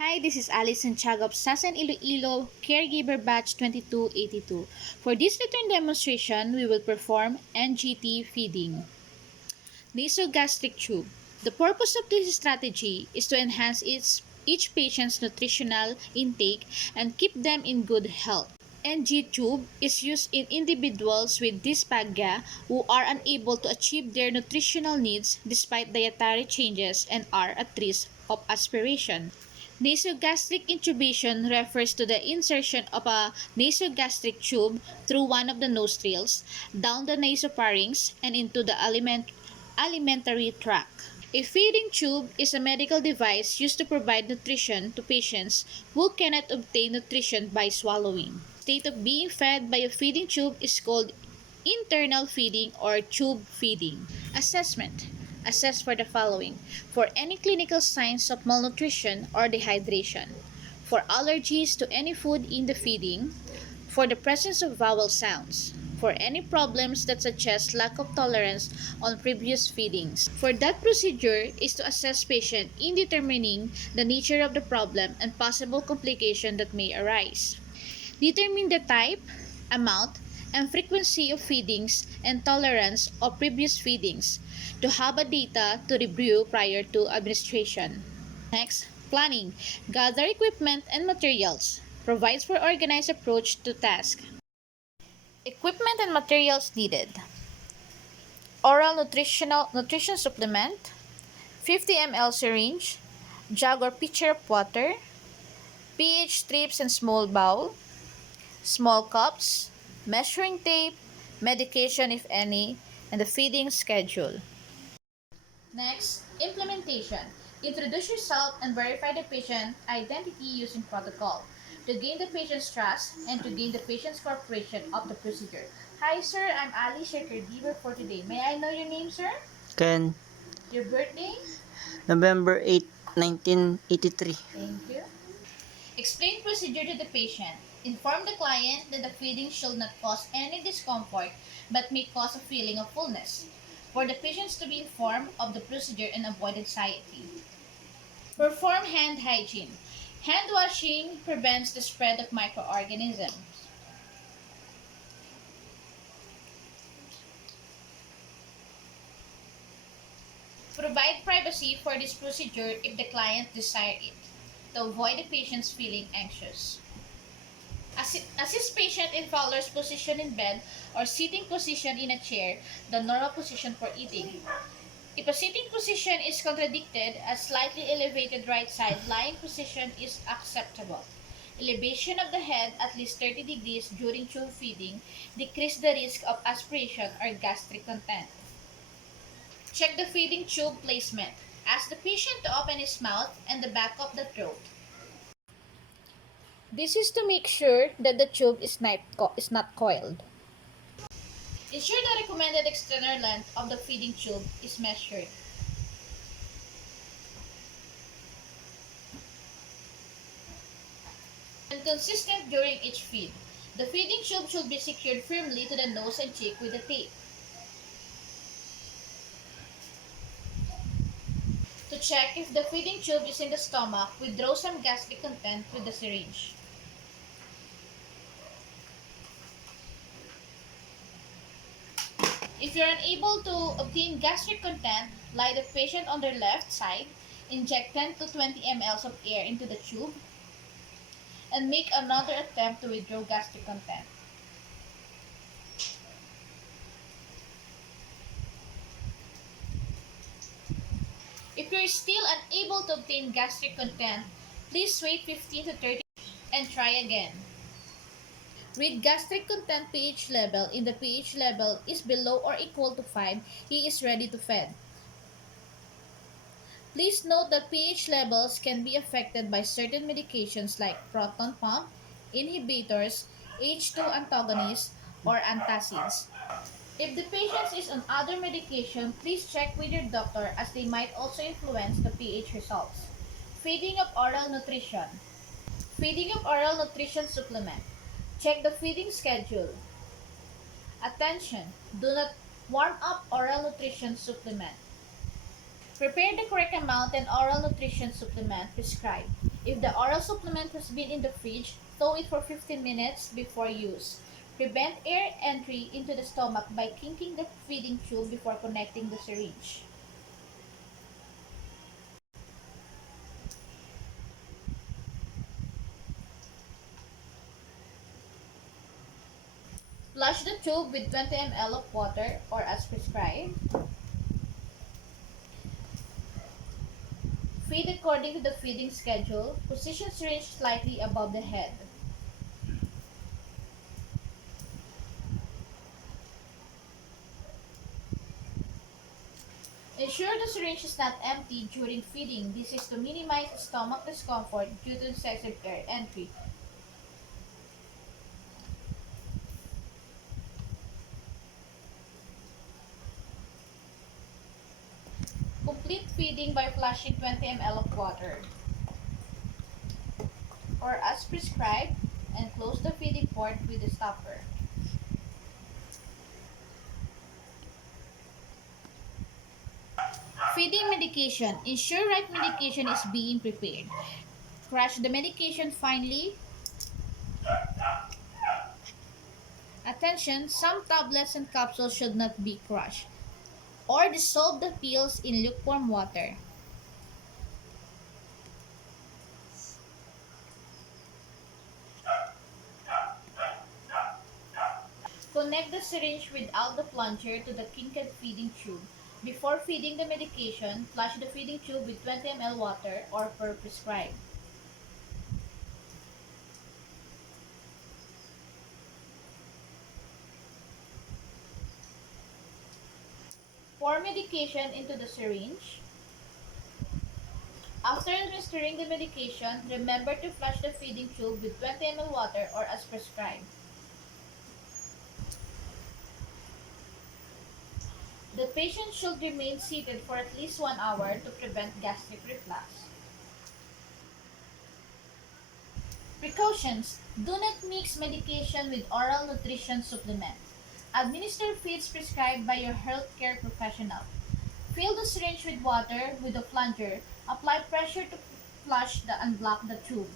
Hi, this is Alice Santiago of Sasan Iloilo, Caregiver Batch 2282. For this return demonstration, we will perform NGT feeding. Nasogastric tube. The purpose of this strategy is to enhance each patient's nutritional intake and keep them in good health. NG tube is used in individuals with dysphagia who are unable to achieve their nutritional needs despite dietary changes and are at risk of aspiration. Nasogastric intubation refers to the insertion of a nasogastric tube through one of the nostrils, down the nasopharynx, and into the alimentary tract. A feeding tube is a medical device used to provide nutrition to patients who cannot obtain nutrition by swallowing. The state of being fed by a feeding tube is called internal feeding or tube feeding. Assessment. Assess for the following: for any clinical signs of malnutrition or dehydration, for allergies to any food in the feeding, for the presence of vowel sounds, for any problems that suggest lack of tolerance on previous feedings. For that procedure is to assess patient in determining the nature of the problem and possible complication that may arise. Determine the type, amount, and frequency of feedings and tolerance of previous feedings to have a data to review prior to administration. Next, planning. Gather equipment and materials. Provides for organized approach to task. Equipment and materials needed. Oral nutrition supplement, 50 ml syringe, jug or pitcher of water, pH strips and small bowl, small cups, measuring tape, medication if any, and the feeding schedule. Next, implementation. Introduce yourself and verify the patient identity using protocol to gain the patient's trust and to gain the patient's cooperation of the procedure. Hi sir, I'm Alice, your caregiver for today. May I know your name, sir? Ken, Your birthday? November 8, 1983. Thank you. Explain procedure to the patient. Inform the client that the feeding should not cause any discomfort but may cause a feeling of fullness. For the patients to be informed of the procedure and avoid anxiety. Perform hand hygiene. Hand washing prevents the spread of microorganisms. Provide privacy for this procedure if the client desires it, to avoid the patient's feeling anxious. Assist patient in Fowler's position in bed or sitting position in a chair, the normal position for eating. If a sitting position is contradicted, a slightly elevated right side lying position is acceptable. Elevation of the head at least 30 degrees during tube feeding decrease the risk of aspiration or gastric content. Check the feeding tube placement. Ask the patient to open his mouth and the back of the throat. This is to make sure that the tube is not coiled. Ensure the recommended external length of the feeding tube is measured. And consistent during each feed. The feeding tube should be secured firmly to the nose and cheek with a tape. To check if the feeding tube is in the stomach, withdraw some gastric content with the syringe. If you're unable to obtain gastric content, lie the patient on their left side, inject 10 to 20 ml of air into the tube, and make another attempt to withdraw gastric content. If you're still unable to obtain gastric content, please wait 15 to 30 and try again. Read gastric content pH level. If the pH level is below or equal to 5, he is ready to feed. Please note that pH levels can be affected by certain medications like proton pump, inhibitors, H2 antagonists, or antacids. If the patient is on other medication, please check with your doctor as they might also influence the pH results. Feeding of oral nutrition. Feeding of oral nutrition supplement. Check the feeding schedule. Attention! Do not warm up oral nutrition supplement. Prepare the correct amount and oral nutrition supplement prescribed. If the oral supplement has been in the fridge, thaw it for 15 minutes before use. Prevent air entry into the stomach by kinking the feeding tube before connecting the syringe. Flush the tube with 20 ml of water or as prescribed. Feed according to the feeding schedule. Position syringe slightly above the head. Ensure the syringe is not empty during feeding. This is to minimize stomach discomfort due to excessive air entry. Complete feeding by flushing 20 ml of water or as prescribed and close the feeding port with the stopper. Feeding medication. Ensure right medication is being prepared. Crush the medication finely. Attention, some tablets and capsules should not be crushed. Or dissolve the pills in lukewarm water. Connect the syringe without the plunger to the kinked feeding tube. Before feeding the medication, flush the feeding tube with 20 ml water or per prescribed. Pour medication into the syringe. After administering the medication, remember to flush the feeding tube with 20 ml water or as prescribed. The patient should remain seated for at least 1 hour to prevent gastric reflux. Precautions: do not mix medication with oral nutrition supplement. Administer feeds prescribed by your healthcare professional. Fill the syringe with water with a plunger. Apply pressure to flush and block the tube.